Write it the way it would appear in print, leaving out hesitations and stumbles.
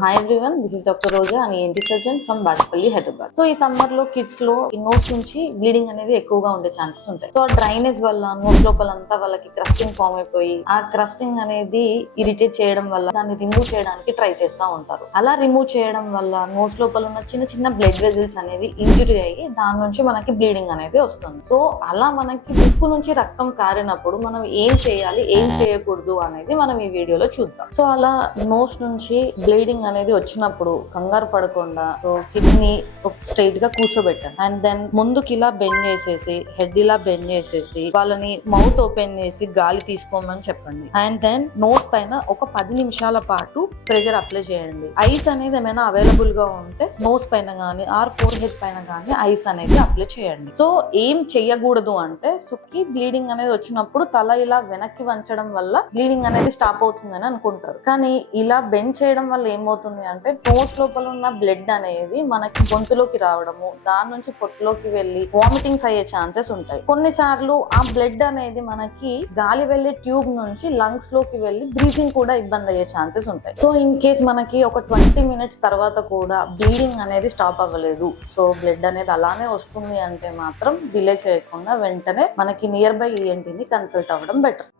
Hi everyone, this is Dr. Roja, an ENT surgeon from Bajpalli, Hyderabad. So ఈ summer లో kids లో ఈ nose నుంచి bleeding అనేది ఎక్కువగా ఉండే ఛాన్సెస్ ఉంటాయి. సో ఆ డ్రైనేజ్ వల్ల నోస్ లోపలంతా వాళ్ళకి క్రస్టింగ్ ఫామ్ అయిపోయి ఆ క్రస్టింగ్ అనేది ఇరిటేట్ చేయడం వల్ల దాన్ని రిమూవ్ చేయడానికి ట్రై చేస్తూ ఉంటారు. అలా రిమూవ్ చేయడం వల్ల నోస్ లోపల ఉన్న చిన్న చిన్న బ్లడ్ వెజిల్స్ అనేవి ఇంజురీ అయ్యి దాని నుంచి మనకి బ్లీడింగ్ అనేది వస్తుంది. సో అలా మనకి ముక్కు నుంచి రక్తం కారినప్పుడు మనం ఏం చేయాలి, ఏం చేయకూడదు అనేది మనం ఈ వీడియోలో చూద్దాం. సో అలా నోస్ నుంచి బ్లీడింగ్ అనేది వచ్చినప్పుడు కంగారు పడకుండా కిడ్నీ స్ట్రైట్ గా కూర్చోబెట్టాను. అండ్ దెన్ ముందుకి ఇలా బెండ్ చేసేసి హెడ్ ఇలా బెండ్ చేసేసి వాళ్ళని మౌత్ ఓపెన్ చేసి గాలి తీసుకోమని చెప్పండి. అండ్ దెన్ నోస్ పైన ఒక 10 నిమిషాల పాటు ప్రెషర్ అప్లై చేయండి. ఐస్ అనేది ఏమైనా అవైలబుల్ గా ఉంటే నోస్ పైన గానీ ఆర్ ఫోర్ హెడ్ పైన గానీ ఐస్ అనేది అప్లై చేయండి. సో ఏం చెయ్యకూడదు అంటే సుక్కి బ్లీడింగ్ అనేది వచ్చినప్పుడు తల ఇలా వెనక్కి వంచడం వల్ల బ్లీడింగ్ అనేది స్టాప్ అవుతుందని అనుకుంటారు. కానీ ఇలా బెండ్ చేయడం వల్ల ఏమవుతుంది అంటే నోస్ లోపల ఉన్న బ్లడ్ అనేది మనకి గొంతులోకి రావడము, దాని నుంచి పొట్టులోకి వెళ్ళి వామిటింగ్స్ అయ్యే ఛాన్సెస్ ఉంటాయి. కొన్నిసార్లు ఆ బ్లడ్ అనేది మనకి గాలి వెళ్లే ట్యూబ్ నుంచి లంగ్స్ లోకి వెళ్ళి బ్రీతింగ్ కూడా ఇబ్బంది అయ్యే ఛాన్సెస్ ఉంటాయి. సో ఇన్ కేస్ మనకి ఒక 20 మినిట్స్ తర్వాత కూడా బ్లీడింగ్ అనేది స్టాప్ అవ్వలేదు, సో బ్లడ్ అనేది అలానే వస్తుంది అంటే మాత్రం డిలే చేయకుండా వెంటనే మనకి నియర్ బై ENT ని కన్సల్ట్ అవ్వడం బెటర్.